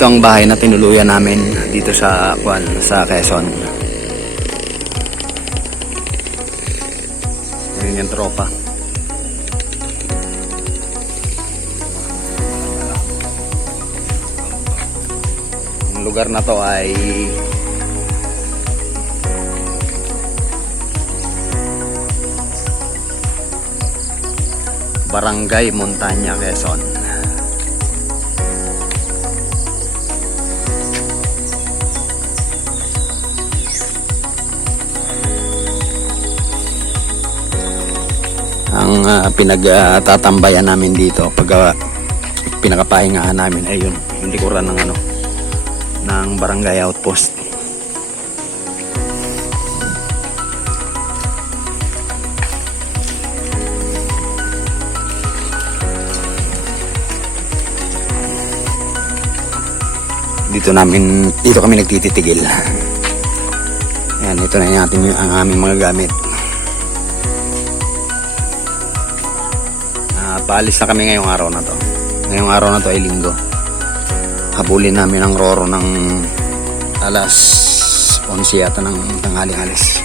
Ito ang bahay na tinuluyan namin dito sa Kwan, sa Quezon. Ayun yung tropa. Ang lugar na to ay Barangay Montaña, Quezon. Ang ah, pinagtatambayan namin dito pag ah, pinakapahingahan namin ay yun, yung likuran ng ano ng barangay outpost. Dito namin, dito kami nagtititigil. Yan, ito na yung ating, ang aming mga gamit. Paalis na kami ngayong araw na to. Ngayong araw na to ay linggo. Habulin namin ang roro ng alas 11 yata ng tanghaling alis.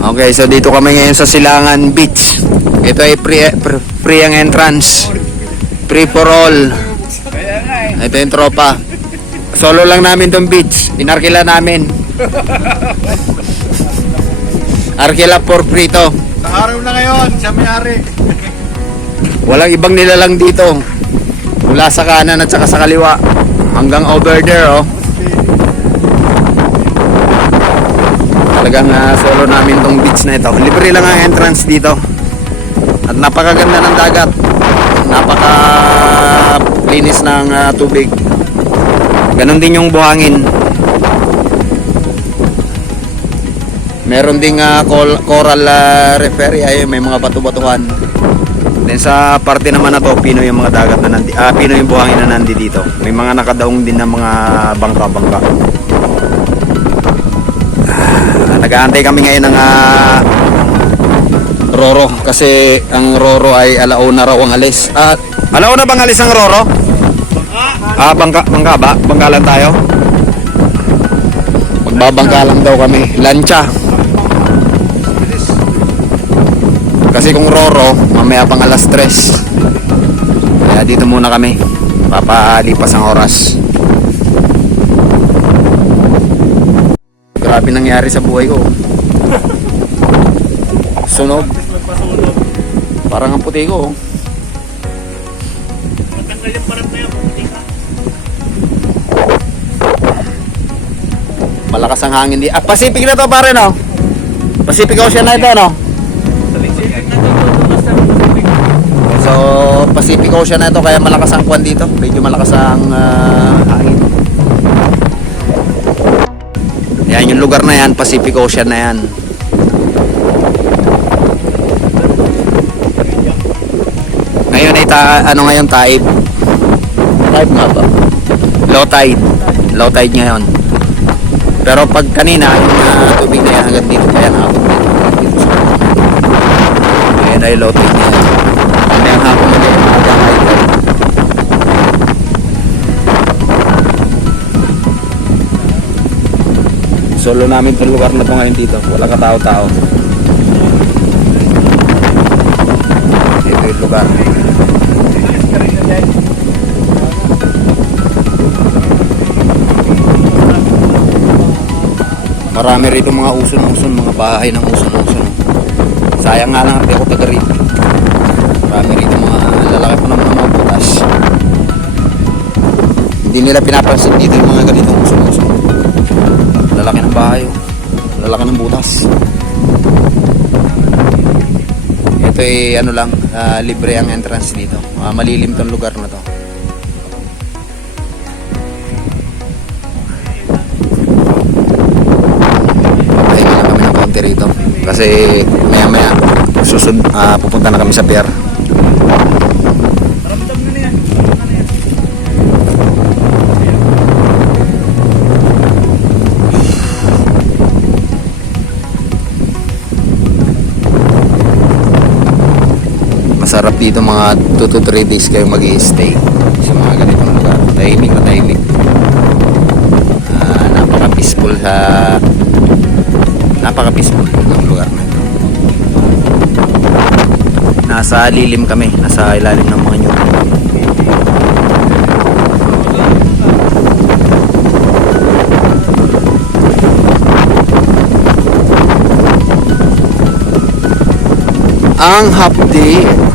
Okay, so dito kami ngayon sa Silangan Beach. Ito ay free, free, free ang entrance. Free for all. Ito yung tropa. Solo lang namin tong beach. Inarkila namin. Arkila for free to. Araw na ngayon, siya may-ari. Walang ibang nilalang dito. Mula sa kanan at saka sa kaliwa. Hanggang over there, oh. Talagang ah, solo namin tong beach na ito. Libre lang ang entrance dito. At napakaganda ng dagat. Napaka linis ng ah, tubig. Ganon din yung buhangin. Meron ding col- coral uh, reef area, ayun, may mga bato-batuhan. Then sa parte naman na to, pino yung mga dagat na nandi, ah, pino yung buhangin na nandi dito. May mga nakadaong din ng mga bangka-bangka. Ah, nag-aantay kami ngayon ng ah, Roro kasi ang Roro ay alauna raw ang alis. Ah, alauna bang alis ang Roro? Ah, bangka, bangka ba? Bangka lang tayo? Magbabangka lang daw kami. Lancha. Kasi kung Roro, mamaya pang alas 3. Kaya dito muna kami. Papalipas ang oras. Grabe nangyari sa buhay ko. Sunog. Parang ang puti ko. oh. Matanggal yung parat na puti ka. Malakas ang hangin di. Ah, Pacific na to pare no? Pacific Ocean na ito no? So, Pacific Ocean na ito kaya malakas ang kwan dito. Medyo malakas ang ah, hangin. Yan yung lugar na yan, Pacific Ocean na yan. Ta ano ngayon taib? Taib nga ba? Low tide. Low tide ngayon. Pero pag kanina, yung ah, tubig na yan hanggang dito pa yan hapon Ayan ay low tide yan. Mamayang hapon na yan, hanggang high tide. Solo namin itong lugar na to ngayon dito. Wala ka tao-tao. Ito yung lugar. Marami rito mga uson-uson, mga bahay ng uson-uson. Sayang nga lang at di ako taga rito. Marami rito mga lalaki pa ng mga butas. Hindi nila pinapansin dito yung mga ganitong uson-uson. Lalaki ng bahay, oh. lalaki ng butas. Ito ay ano lang, ah, libre ang entrance dito. Ah, malilim tong lugar na to. kasi maya maya susud, uh, ah, pupunta na kami sa pier. Masarap dito mga 2 to 3 days kayo mag stay sa mga ganitong lugar. Tahimik na tahimik. Ah, uh, napaka peaceful sa napaka-peaceful ng lugar na ito. Nasa lilim kami, nasa ilalim ng mga nyug. Ang hapdi. Oh,